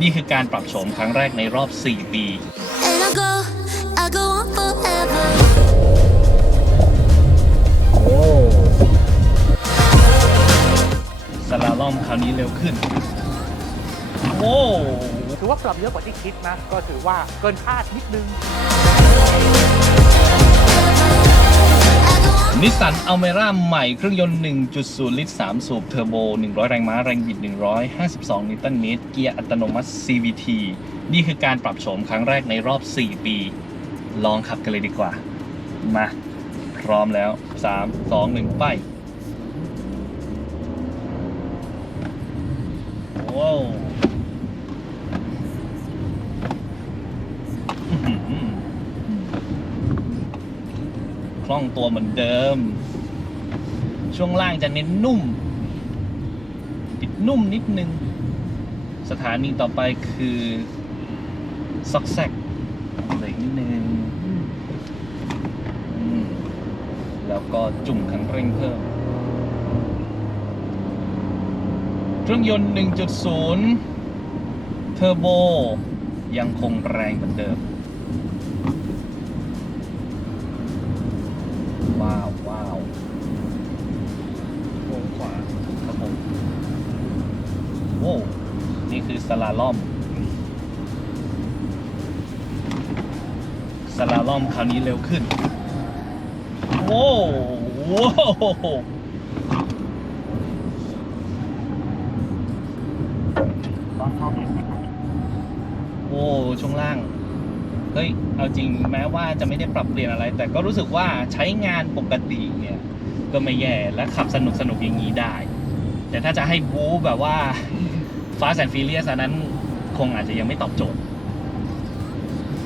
นี่คือการปรับโฉมครั้งแรกในรอบ 4 ปี And I go, I go on forever. สลาล่อมคราวนี้เร็วขึ้นโว้ถือว่าปรับเยอะกว่าที่คิดนะ ก็ถือว่าเกินคาดนิดนึง นิสสันอัลเมร่าใหม่เครื่องยนต์ 1.0 ลิตร 3 สูบเทอร์โบ 100 แรงม้า แรงบิด 152 นิวตันเมตร เกียร์อัตโนมัติ CVT นี่คือการปรับโฉมครั้งแรกในรอบ 4 ปี ลองขับกันเลยดีกว่า มา พร้อมแล้ว 3 2 1 ไป คล่องตัวเหมือนเดิม ช่วงล่างจะเน้นนุ่มติดนุ่มนิดนึง สถานีต่อไปคือซอกแซกเหลยนิดนึงแล้วก็จุ่มคันเร่งเพิ่ม เครื่องยนต์ 1.0 เทอร์โบ ยังคงแรงเหมือนเดิม ว้าวว้าววงขวาครับผมโอ้นี่คือสลาล่อมสลาล่อมคราวนี้เร็วขึ้นโว้วโว้วโอ้ช่วงล่างเฮ้ยเอาจริงแม้ว่าจะไม่ได้ปรับเปลี่ยนอะไร แต่ก็รู้สึกว่าใช้งานปกติเนี่ยก็ไม่แย่และขับสนุกสนุกอย่างนี้ได้ แต่ถ้าจะให้บู๊แบบว่า Fast and Furious อันนั้นคงอาจจะยังไม่ตอบโจทย์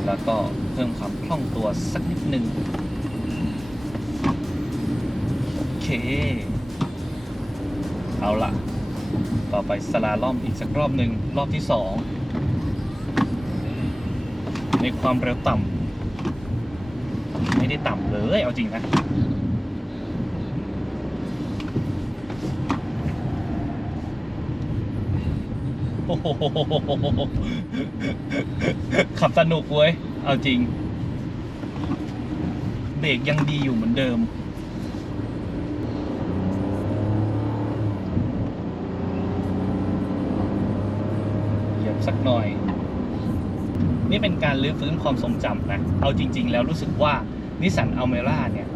แล้วก็เพิ่มความคล่องตัวสักนิดนึงโอเค เอาละต่อไปสลาล่อมอีกสักรอบหนึ่งรอบที่สอง ในความเร็วต่ำไม่ได้ต่ำเลย เอาจริงนะขับสนุกเว้ย เอาจริง เบรกยังดีอยู่เหมือนเดิม เหยียบสักหน่อย นี่เป็นการรื้อฟื้นความทรงจำนะ เอาจริง ๆ แล้วรู้สึกว่านิสสันอัลเมร่าเนี่ย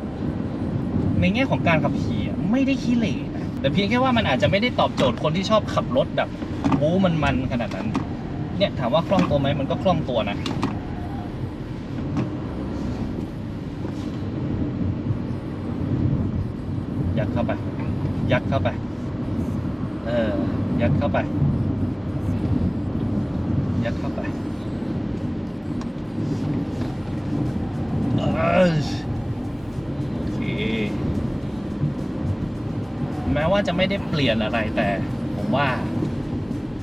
ในแง่ของการขับขี่ไม่ได้ขี้เหร่นะแต่เพียงแค่ว่ามันอาจจะไม่ได้ตอบโจทย์คนที่ชอบขับรถแบบบู๊มันๆขนาดนั้น เนี่ยถามว่าคล่องตัวไหมมันก็คล่องตัวนะยัดเข้าไป ยัดเข้าไป เออ ยัดเข้าไป ยัดเข้าไปเอย โอเคแม้ว่าจะไม่ได้เปลี่ยนอะไรแต่ผมว่า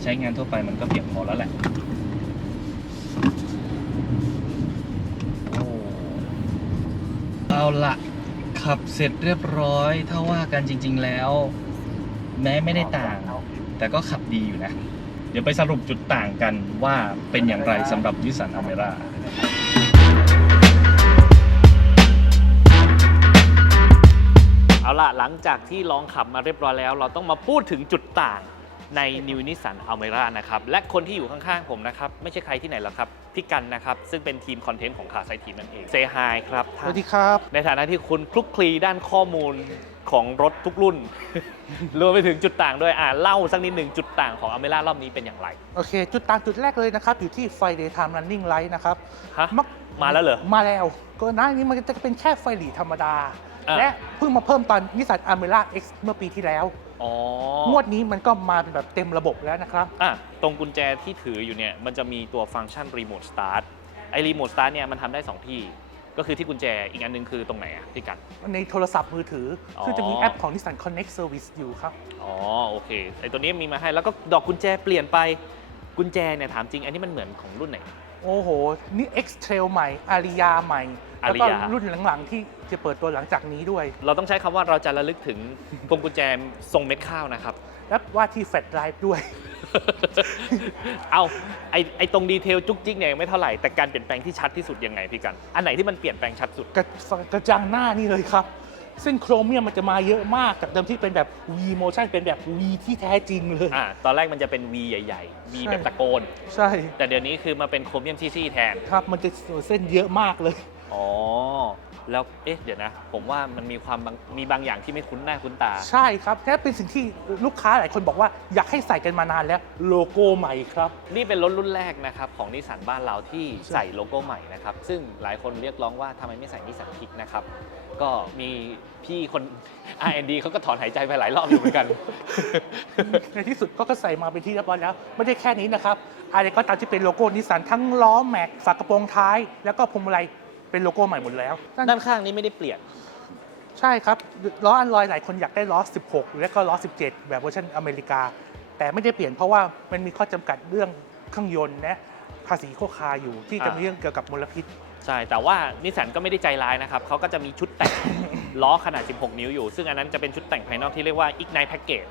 ใช้งานทั่วไปมันก็เพียงพอแล้วแหละเอาละขับเสร็จเรียบร้อยถ้าว่ากันจริง ๆแล้ว แม้ไม่ได้ต่าง แต่ก็ขับดีอยู่นะ เดี๋ยวไปสรุปจุดต่างกันว่าเป็นอย่างไรสำหรับนิสสันอเมร่า ล่ะหลังจากที่ลองขับมาเรียบร้อยแล้ว เราต้องมาพูดถึงจุดต่างใน New Nissan Almera นะครับ และคนที่อยู่ข้างๆผมนะครับ ไม่ใช่ใครที่ไหนหรอกครับ พี่กันนะครับ ซึ่งเป็นทีมคอนเทนต์ของคาไซทีมนั่นเองเซฮายครับสวัสดีครับ ในฐานะที่คุณคลุกคลีด้านข้อมูลของรถทุกรุ่น รวมไปถึงจุดต่างด้วยอ่าเล่าสักนิดหนึ่งจุดต่างของ Almera รอบนี้เป็นอย่างไร โอเค จุดต่างจุดแรกเลยนะครับ อยู่ที่ไฟ daytime running light นะครับฮะมักมาแล้วเหรอ มาแล้วก็หน้านี้มันจะเป็นแค่ไฟหลีธรรมดา อะ และเพิ่งมาเพิ่มตอนนิสสันอเมร่า X เมื่อปีที่แล้ว อ๋องวดนี้มันก็มาเป็นแบบเต็มระบบแล้วนะครับ อะตรงกุญแจที่ถืออยู่เนี่ย มันจะมีตัวฟังก์ชันรีโมทสตาร์ทไอรีโมทสตาร์ทเนี่ย มันทำได้ 2 ที่ ก็คือที่กุญแจอีกอันหนึงคือตรงไหนอะพี่กัน ในโทรศัพท์มือถือออ ซึ่งจะมีแอปของ Nissan Connect Service อยู่ครับ อ๋อ โอเค ไอตัวนี้มีมาให้แล้วก็ดอกกุญแจเปลี่ยนไปกุญแจเนี่ยถามจริง อันนี้มันเหมือนของรุ่นไหน โอ้โห นี่ X Trail ใหม่อาริยาใหม่ แล้วก็ Ariya รุ่นหลังๆที่จะเปิดตัวหลังจากนี้ด้วย เราต้องใช้คำว่าเราจะระลึกถึงพวงกุญแจทรงเม็ดข้าวนะครับ และว่าที่แฟลชไดรฟ์ด้วย เอาไอไอตรงดีเทลจุกจิกเนี่ยยังไม่เท่าไหร่แต่การเปลี่ยนแปลงที่ชัดที่สุดยังไงพี่กัน อันไหนที่มันเปลี่ยนแปลงชัดสุด กระกระจังหน้านี่เลยครับ ซึ่งโครเมียมมันจะมาเยอะมากจากเดิมที่เป็นแบบ V motion เป็นแบบ V ที่แท้จริงเลย อ่าตอนแรกมันจะเป็น V ใหญ่ๆ V ใช่ แบบตะโกน ใช่แต่เดี๋ยวนี้คือมาเป็นโครเมียมซี่ๆแทน ครับมันจะเส้นเยอะมากเลย อ๋อ แล้วเอ๊ะเดี๋ยวนะ ผมว่ามันมีความบางมีบางอย่างที่ไม่คุ้นหน้าคุ้นตา ใช่ครับแค่เป็นสิ่งที่ลูกค้าหลายคนบอกว่าอยากให้ใส่กันมานานแล้วโลโก้ใหม่ครับ นี่เป็นรถรุ่นแรกนะครับ ของนิสสันบ้านเราที่ใช่ใส่โลโก้ใหม่นะครับ ซึ่งหลายคนเรียกร้องว่าทำไมไม่ใส่นิสสันคิกนะครับ ก็มีพี่คน R&D เขาก็ถอนหายใจไปหลายรอบอยู่เหมือนกัน ในที่สุดก็ก็ใส่มาเป็นที่เรียบร้อยแล้ว ไม่ได้แค่นี้นะครับอะไรก็ตามที่เป็นโลโก้นิสสันทั้งล้อแม็กฝากระโปรงท้าย แล้วก็พวงมาลัย เป็นโลโก้ใหม่หมดแล้ว ด้านข้างนี้ไม่ได้เปลี่ยน ใช่ครับ ล้ออันลอยหลายคนอยากได้ล้อ 16 และก็ล้อ 17 แบบเวอร์ชันอเมริกา แต่ไม่ได้เปลี่ยนเพราะว่ามันมีข้อจำกัดเรื่องเครื่องยนต์และภาษีโคคาอยู่ที่จะอ่ามีเรื่องเกี่ยวกับมลพิษ ใช่ แต่ว่านิสสันก็ไม่ได้ใจร้ายนะครับเขาก็จะมีชุดแต่งล้อขนาด 16 นิ้วอยู่ ซึ่งอันนั้นจะเป็นชุดแต่งภายนอกที่เรียกว่า Ignite Package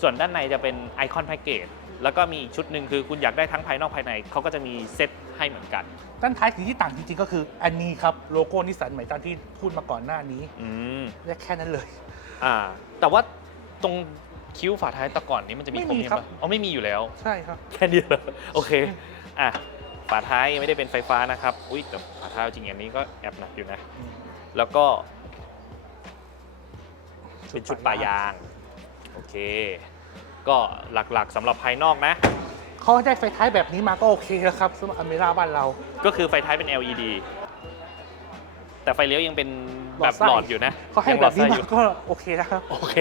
ส่วนด้านในจะเป็น Icon Package แล้วก็มีอีกชุดหนึ่งคือคุณอยากได้ทั้งภายนอกภายในเขาก็จะมีเซต ให้เหมือนกัน ด้านท้ายสิ่งที่ต่างจริงๆก็คืออันนี้ครับโลโก้นิสสันใหม่ตามที่พูดมาก่อนหน้านี้อืมและแค่นั้นเลย อ่า แต่ว่าตรงคิ้วฝาท้ายแต่ก่อนนี้มันจะมีไม่โครมีเมียมครับปะอ๋อไม่มีอยู่แล้ว ใช่ครับ แค่นี้เหรอโอเค อะ ฝาท้ายยังไม่ได้เป็นไฟฟ้านะครับ อุ้ยแต่ฝาท้ายจริงๆอันนี้ก็แอบหนักอยู่นะแล้วก็ เป็นชุดปลายาง โอเค ก็หลักๆสำหรับภายนอกนะ เขาได้ไฟท้ายแบบนี้มาก็โอเคแล้วครับสำหรับอเมร่าบ้านเรา ก็คือไฟท้ายเป็น LED แต่ไฟเลี้ยวยังเป็นแบบหลอดไส้หลอดอยู่นะเขาให้ยังแบบนี้หลอดไส้มาอยู่ก็โอเคนะครับ โอเค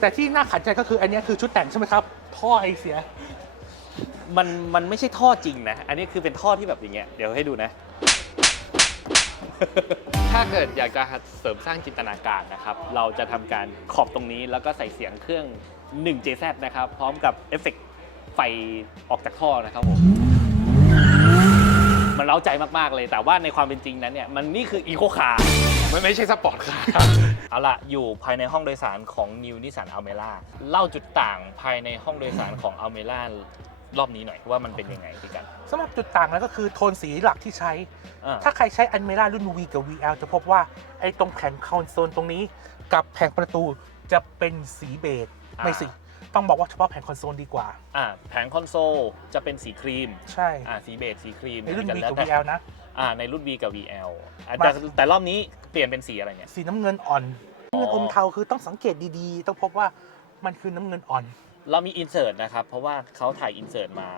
แต่ที่น่าขัดใจก็คืออันนี้คือชุดแต่งใช่ไหมครับ ท่อไอเสีย มันมันไม่ใช่ท่อจริงนะ อันนี้คือเป็นท่อที่แบบอย่างเงี้ย เดี๋ยวให้ดูนะ ถ้าเกิดอยากจะเสริมสร้างจินตนาการนะครับ เราจะทำการขอบตรงนี้แล้วก็ใส่เสียงเครื่อง 1JZ นะครับ พร้อมกับเอฟเฟกต์ ไฟออกจากท่อนะครับผมมันเล้าใจมาก ๆ เลย แต่ว่าในความเป็นจริงนั้นเนี่ย มันนี่คืออีโคคาร์มันไม่ใช่สปอร์ตคาร์เอาล่ะอยู่ภายในห้องโดยสารของ New Nissan Almera เล่าจุดต่างภายในห้องโดยสารของ Almera รอบนี้หน่อยว่ามันเป็นยังไงพี่กันสำหรับจุดต่างแล้วก็คือโทนสีหลักที่ใช้อ่าถ้าใครใช้อันเมร่ารุ่น V กับ VL จะพบว่าไอ้ตรงแผ่นคอนโซลตรงนี้ กับแผงประตูจะเป็นสีเบจไม่สิ ต้องบอกว่าเฉพาะแผงคอนโซลดีกว่า อ่าแผงคอนโซลจะเป็นสีครีมใช่อ่าสีเบจสีครีมในรุ่น V แล้วกับแต่ VL นะอ่าในรุ่น V กับ VL อะมาแต่แต่รอบนี้เปลี่ยนเป็นสีอะไรเนี่ย สีน้ำเงินอ่อนอ๋อน้ำเงินอมเทาคือต้องสังเกตดีๆ ต้องพบว่ามันคือน้ำเงินอ่อน เรามีอินเสิร์ตนะครับ เพราะว่าเขาถ่ายอินเสิร์ตมา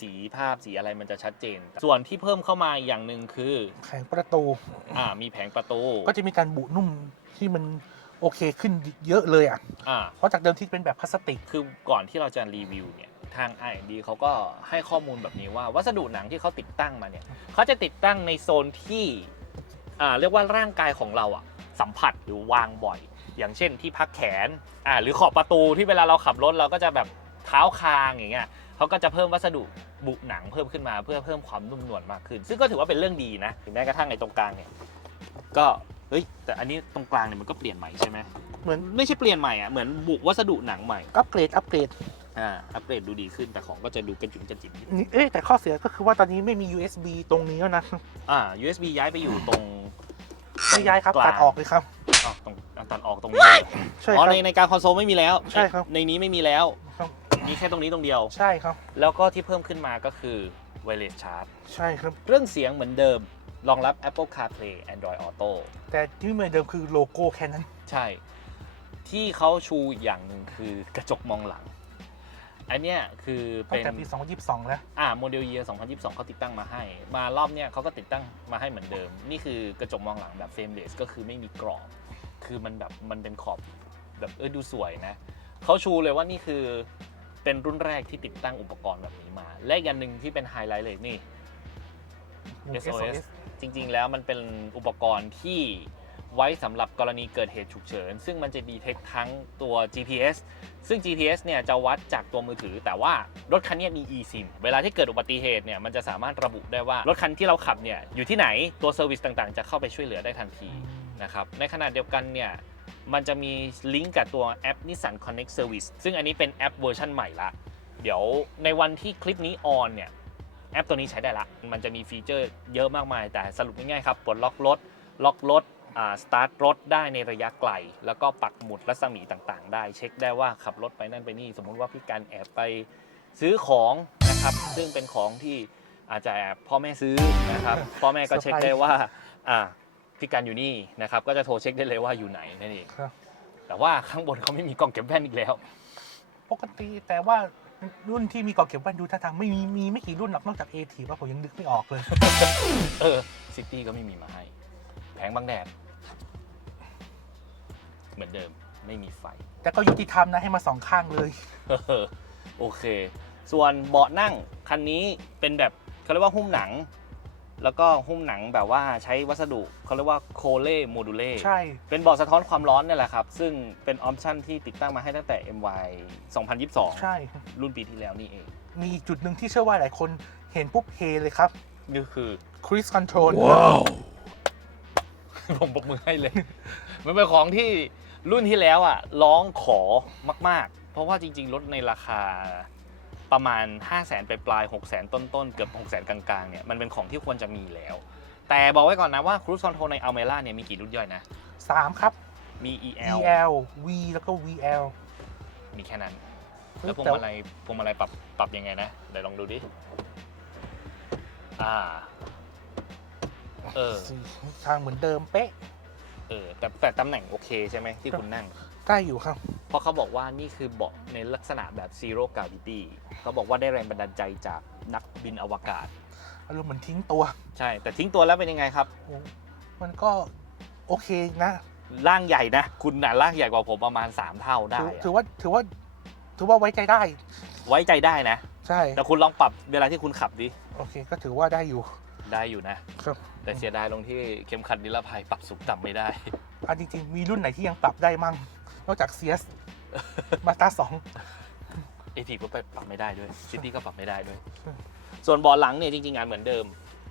สีภาพสีอะไรมันจะชัดเจน ส่วนที่เพิ่มเข้ามาอย่างหนึ่งคือแผงประตูอ่ามีแผงประตู ก็จะมีการบุนุ่มที่มัน โอเคขึ้นเยอะเลยอะ อ่า เพราะจากเดิมที่เป็นแบบพลาสติก คือก่อนที่เราจะรีวิวเนี่ยทาง R&D เขาก็ให้ข้อมูลแบบนี้ว่า วัสดุหนังที่เขาติดตั้งมาเนี่ยเขาจะติดตั้งในโซนที่อ่าเรียกว่าร่างกายของเราอะสัมผัสหรือวางบ่อย อย่างเช่นที่พักแขนอ่าหรือขอบประตูที่เวลาเราขับรถเราก็จะแบบเท้าคางอย่างเงี้ยเขาก็จะเพิ่มวัสดุบุหนังเพิ่มขึ้นมาเพื่อเพิ่มความนุ่มนวลมากขึ้น ซึ่งก็ถือว่าเป็นเรื่องดีนะถึงแม้กระทั่งในตรงกลางเนี่ยก็ เฮ้ยแต่อันนี้ตรงกลางเนี่ยมันก็เปลี่ยนใหม่ใช่ไหมเหมือนไม่ใช่เปลี่ยนใหม่อะเหมือนบุวัสดุหนังใหม่อัปเกรดอัปเกรดอ่าอัปเกรดดูดีขึ้นแต่ของก็จะดูกระจุนกระจิ๋มนิดนี่เอ๊ะแต่ข้อเสียก็คือว่าตอนนี้ไม่มี USB ตรงนี้แล้วนะอ่า USB ย้ายไปอยู่ตรงไม่ย้ายครับกลงตัดออกเลยครับอ๋อตรงตัดออกตรงนี้เลยใช่อ๋อครัในบในการคอนโซลไม่มีแล้วใช่ครับ ในนี้ไม่มีแล้ว ครับมีแค่ตรงนี้ตรงเดียว ใช่ครับแล้วก็ที่เพิ่มขึ้นมาก็คือ Wireless Charge ใช่ครับ เรื่องเสียงเหมือนเดิม รองรับ Apple CarPlay Android Auto แต่ที่เหมือนเดิมคือโลโก้แค่นั้น ใช่ ที่เขาชูอีกอย่างหนึ่งคือกระจกมองหลัง อันเนี้ยคือตั้เป็งนแต่ปี 2022 แล้ว อ่าโมเดลเยียร์2022 เขาติดตั้งมาให้ มารอบเนี้ยเขาก็ติดตั้งมาให้เหมือนเดิม นี่คือกระจกมองหลังแบบเฟรมเลสก็คือไม่มีกรอบ คือมันแบบมันเป็นขอบแบบเออดูสวยนะ เขาชูเลยว่านี่คือเป็นรุ่นแรกที่ติดตั้งอุปกรณ์แบบนี้มา และอีกอย่างหนึ่งที่เป็นไฮไลท์เลยนี่ SOS จริง ๆ แล้วมันเป็นอุปกรณ์ที่ไว้สำหรับกรณีเกิดเหตุฉุกเฉิน ซึ่งมันจะดีเทคทั้งตัว GPS ซึ่ง GPS เนี่ยจะวัดจากตัวมือถือ แต่ว่ารถคันนี้มี eSIM เวลาที่เกิดอุบัติเหตุเนี่ยมันจะสามารถระบุได้ว่ารถคันที่เราขับเนี่ยอยู่ที่ไหนตัวเซอร์วิสต่างๆ จะเข้าไปช่วยเหลือได้ทันทีนะครับในขณะเดียวกันเนี่ยมันจะมีลิงก์กับตัวแอป Nissan Connect Service ซึ่งอันนี้เป็นแอปเวอร์ชันใหม่ละ เดี๋ยวในวันที่คลิปนี้ออนเนี่ย แอปตัวนี้ใช้ได้ละ มันจะมีฟีเจอร์เยอะมากมาย แต่สรุปง่ายๆครับปลดล็อกรถ ล็อกรถอ่าสตาร์ทรถได้ในระยะไกล แล้วก็ปักหมุดรัศมีต่างๆ ได้ เช็คได้ว่าขับรถไปนั่นไปนี่ สมมุติว่าพี่การแอบไปซื้อของนะครับ ซึ่งเป็นของที่อาจจะแอบพ่อแม่ซื้อนะครับ พ่อแม่ก็เช็คได้ว่าอ่าพี่การอยู่นี่นะครับ ก็จะโทรเช็คได้เลยว่าอยู่ไหนนั่นเองครับแต่ว่าข้างบนเขาไม่มีกล่องเก็บแว่นอีกแล้ว ปกติแต่ว่า รุ่นที่มีกล่องเก็บแว่นดูท่าทางไม่มีมีไม่กี่รุ่นหรอกนอกจากเอทีว่าผมยังนึกไม่ออกเลย เออซิตี้ก็ไม่มีมาให้ แผงบังแดด เหมือนเดิมไม่มีไฟ แต่ก็ยุติธรรมนะให้มาสองข้างเลยโอเค ส่วนเบาะนั่งคันนี้เป็นแบบเขาเรียกว่าหุ้มหนัง แล้วก็หุ้มหนังแบบว่าใช้วัสดุเขาเรียกว่าโคเล่โมดูเล่ใช่ เป็นเบาะสะท้อนความร้อนเนี่ยแหละครับ ซึ่งเป็นออปชั่นที่ติดตั้งมาให้ตั้งแต่ MY 2022 ใช่ รุ่นปีที่แล้วนี่เอง มีอีกจุดหนึ่งที่เชื่อว่าหลายคนเห็นปุ๊บเฮเลยครับนี่คือ Cruise Control ผมปรบมือให้เลย มันเป็นของที่รุ่นที่แล้วอะร้องขอมาก ๆ เพราะว่าจริง ๆ รถในราคา ประมาณ 5 0 0แสนไปปลาย6 0แสนต้นๆ เกือบ6 0แสนกลางๆ เนี่ยมันเป็นของที่ควรจะมีแล้ว แต่บอกไว้ก่อนนะว่า Cruise Control ใน Almera เนี่ยมีกี่รุ่นย่อยนะ 3 ครับ มี EL EL V แล้วก็ VL มีแค่นั้น แล้วพวงแต่มาลัยพวงมาลัยปรับปรับยังไงนะ เดี๋ยวลองดูดิ อ่า เออทางเหมือนเดิมเป๊ะ เออแต่แต่ตำแหน่งโอเคใช่ไหมที่คุณนั่ง ได้อยู่ครับ เพราะเขาบอกว่านี่คือเบาะในลักษณะแบบ zero gravity เขาบอกว่าได้แรงบันดาลใจจากนักบินอวกาศอารมณ์เหมือนทิ้งตัว ใช่ แต่ทิ้งตัวแล้วเป็นยังไงครับโอ้มันก็โอเคนะ ร่างใหญ่นะ คุณน่ะร่างใหญ่กว่าผมประมาณ 3 เท่าได้ถืออะถือว่าถือว่าถือว่าไว้ใจได้ ไว้ใจได้นะ ใช่ แต่คุณลองปรับเวลาที่คุณขับดิ โอเค ก็ถือว่าได้อยู่ ได้อยู่นะครับ แต่เสียดายตรงที่เข็มขัดนิรภัยปรับสูงต่ำไม่ได้อันจริงๆมีรุ่นไหนที่ยังปรับได้มั่ง นอกจาก CS มาตาสองเอทีก็ไปปรับไม่ได้ด้วยซิตี้ก็ปรับไม่ได้ด้วยอืมส่วนเบาะหลังเนี่ยจริงๆงานเหมือนเดิม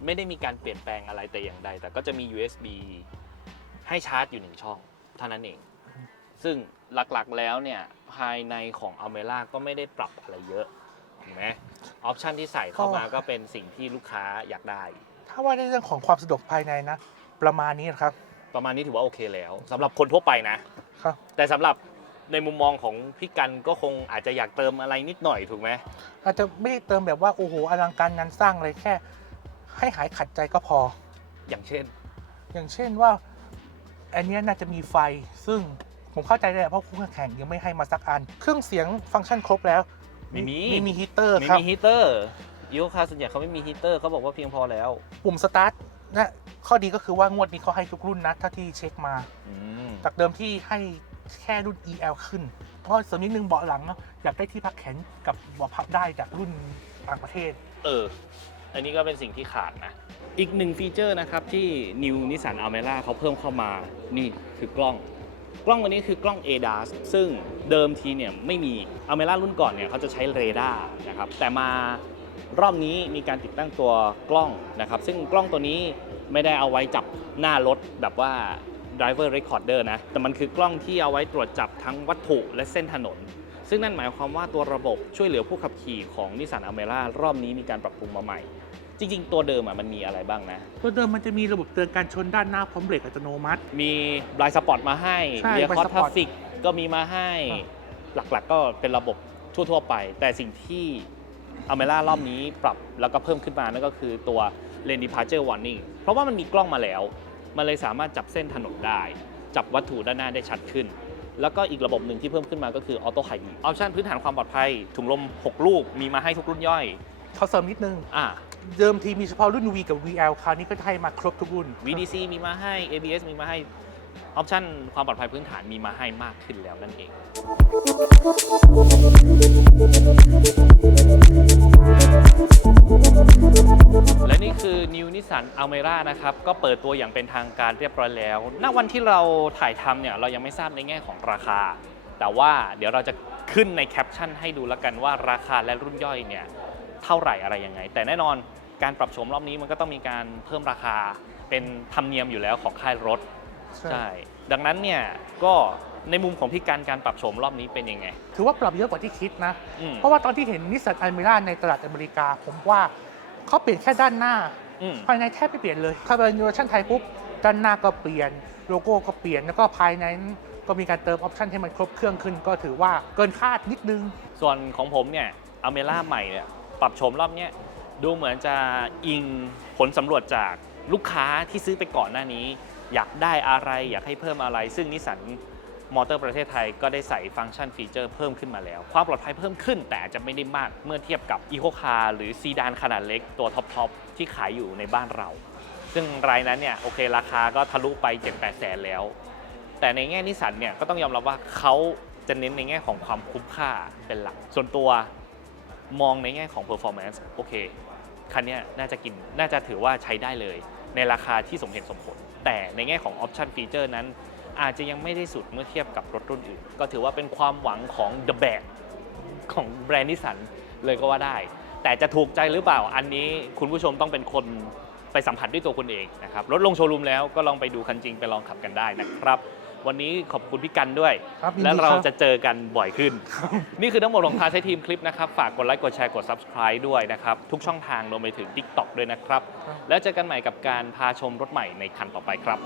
ไม่ได้มีการเปลี่ยนแปลงอะไรแต่อย่างใด แต่ก็จะมี USB ให้ชาร์จอยู่หนึ่งช่องเท่านั้นเอง ซึ่งหลักๆแล้วเนี่ยภายในของ Almera ก็ไม่ได้ปรับอะไรเยอะเห็นไหมออปชันที่ใส่เข้ามาก็เป็นสิ่งที่ลูกค้าอยากได้ ถ้าว่าในเรื่องของความสะดวกภายในนะ ประมาณนี้นะครับ ประมาณนี้ถือว่าโอเคแล้วสำหรับคนทั่วไปนะ ครับ แต่สำหรับในมุมมองของพี่กันก็คงอาจจะอยากเติมอะไรนิดหน่อยถูกไหมอาจจะไม่ได้เติมแบบว่าโอ้โหอลังการงานสร้างเลยแค่ ให้หายขัดใจก็พอ อย่างเช่น อย่างเช่นว่าอันเนี้ยน่าจะมีไฟซึ่งผมเข้าใจได้เพราะคู่แข่งยังไม่ให้มาสักอัน เครื่องเสียงฟังก์ชันครบแล้วไม่มีมีมีฮีเตอร์ไม่ครับมีฮีเตอร์ยูคาส่วนใหญ่เขาไม่มีฮีเตอร์เขาบอกว่าเพียงพอแล้ว ปุ่มสตาร์ท นะข้อดีก็คือว่างวดนี้เขาให้ทุกรุ่นนะถ้าที่เช็คมา อืมจากเดิมที่ให้แค่รุ่น EL ขึ้น เพราะเสริมนิดนึงเบาะหลังเนาะอยากได้ที่พักแขนกับเบาะพับได้จากรุ่นต่างประเทศ เออ อันนี้ก็เป็นสิ่งที่ขาดนะ อีกหนึ่งฟีเจอร์นะครับที่ New Nissan Almera เขาเพิ่มเข้ามา นี่คือกล้อง กล้องตัวนี้คือกล้อง ADAS ซึ่งเดิมทีเนี่ยไม่มี Almera รุ่นก่อนเนี่ยเขาจะใช้เรดาร์นะครับ แต่มา รอบนี้มีการติดตั้งตัวกล้องนะครับ ซึ่งกล้องตัวนี้ไม่ได้เอาไว้จับหน้ารถแบบว่า driver recorder นะ แต่มันคือกล้องที่เอาไว้ตรวจจับทั้งวัตถุและเส้นถนน ซึ่งนั่นหมายความว่าตัวระบบช่วยเหลือผู้ขับขี่ของ Nissan Almera รอบนี้มีการปรับปรุงมาใหม่ จริง ๆ ตัวเดิมอะมันมีอะไรบ้างนะ ตัวเดิมมันจะมีระบบเตือนการชนด้านหน้าพร้อมเบรกอัตโนมัติ มีบลายสปอร์ตมาให้ใช่เรีย Blind คอร์ Spot ทฟิกก็มีมาให้อ่หลักๆก็เป็นระบบทั่วๆไป แต่สิ่งที่ อเมร่ารอบนี้ปรับแล้วก็เพิ่มขึ้นมา นั่นก็คือตัว Lane Departure Warning เพราะว่ามันมีกล้องมาแล้ว มันเลยสามารถจับเส้นถนนได้ จับวัตถุด้านหน้าได้ชัดขึ้น แล้วก็อีกระบบหนึ่งที่เพิ่มขึ้นมาก็คือ Auto High Beam ออปชันพื้นฐานความปลอดภัย ถุงลม 6 ลูก มีมาให้ทุกรุ่นย่อย เขาเสริมนิดนึง อ่า เดิมทีมีเฉพาะรุ่น V กับ VL คราวนี้ก็จะให้มาครบทุกรุ่น VDC มีมาให้ ABS มีมาให้ออปชันความปลอดภัยพื้นฐานมีมาให้มากขึ้นแล้วนั่นเอง นะครับก็เปิดตัวอย่างเป็นทางการเรียบร้อยแล้ว ณ วันที่เราถ่ายทำเนี่ยเรายังไม่ทราบในแง่ของราคา แต่ว่าเดี๋ยวเราจะขึ้นในแคปชั่นให้ดูแล้วกันว่าราคาและรุ่นย่อยเนี่ยเท่าไหร่อะไรยังไง แต่แน่นอนการปรับโฉมรอบนี้มันก็ต้องมีการเพิ่มราคาเป็นธรรมเนียมอยู่แล้วของค่ายรถใช่ ดังนั้นเนี่ยก็ในมุมของพี่การการปรับโฉมรอบนี้เป็นยังไง ถือว่าปรับเยอะกว่าที่คิดนะ อืม เพราะว่าตอนที่เห็นนิสสันอัลเมร่าในตลาดอเมริกา ผมว่าเขาเปลี่ยนแค่ด้านหน้าอืม ภายในแทบไม่เปลี่ยนเลยถ้าเป็นเวอร์ชันไทยปุ๊บด้านหน้าก็เปลี่ยนโลโก้ก็เปลี่ยนแล้วก็ภายในนั้นก็มีการเติมออปชันให้มันครบเครื่องขึ้น ก็ถือว่าเกินคาดนิดนึง ส่วนของผมเนี่ยอเมร่าใหม่เนี่ยปรับโฉมรอบเนี้ยดูเหมือนจะอิงผลสำรวจจากลูกค้าที่ซื้อไปก่อนหน้านี้ อยากได้อะไรอยากให้เพิ่มอะไร ซึ่งนิสสัน มอเตอร์ประเทศไทยก็ได้ใส่ฟังก์ชันฟีเจอร์เพิ่มขึ้นมาแล้ว ความปลอดภัยเพิ่มขึ้น แต่อาจจะไม่ได้มากเมื่อเทียบกับอีโคคาร์หรือซีดานขนาดเล็กตัวท็อปๆที่ขายอยู่ในบ้านเรา ซึ่งรายนั้นเนี่ยโอเคราคาก็ทะลุไป 7-8แสนแล้ว แต่ในแง่นิสันเนี่ยก็ต้องยอมรับว่าเขาจะเน้นในแง่ของความคุ้มค่าเป็นหลัก ส่วนตัวมองในแง่ของ performance โอเค คันนี้น่าจะกิน น่าจะถือว่าใช้ได้เลย ในราคาที่สมเหตุสมผล แต่ในแง่ของ option feature นั้น อาจจะยังไม่ได้สุดเมื่อเทียบกับรถรุ่นอื่น ก็ถือว่าเป็นความหวังของ the bag ของแบรนด์นิสสันเลยก็ว่าได้ แต่จะถูกใจหรือเปล่าอันนี้คุณผู้ชมต้องเป็นคนไปสัมผัสด้วยตัวคุณเองนะครับรถลงโชว์รูมแล้วก็ลองไปดูคันจริงไปลองขับกันได้นะครับ วันนี้ขอบคุณพี่กันด้วย ครับยินดีและเราครับจะเจอกันบ่อยขึ้น นี่คือทั้งหมดของพาใช้ทีมคลิปนะครับ ฝากกดไลค์กดแชร์กด subscribe ด้วยนะครับ ทุกช่องทางรวมไปถึง TikTok ด้วยนะครับแล้วเจอกันใหม่กับการพาชมรถใหม่ในคันต่อไปครับ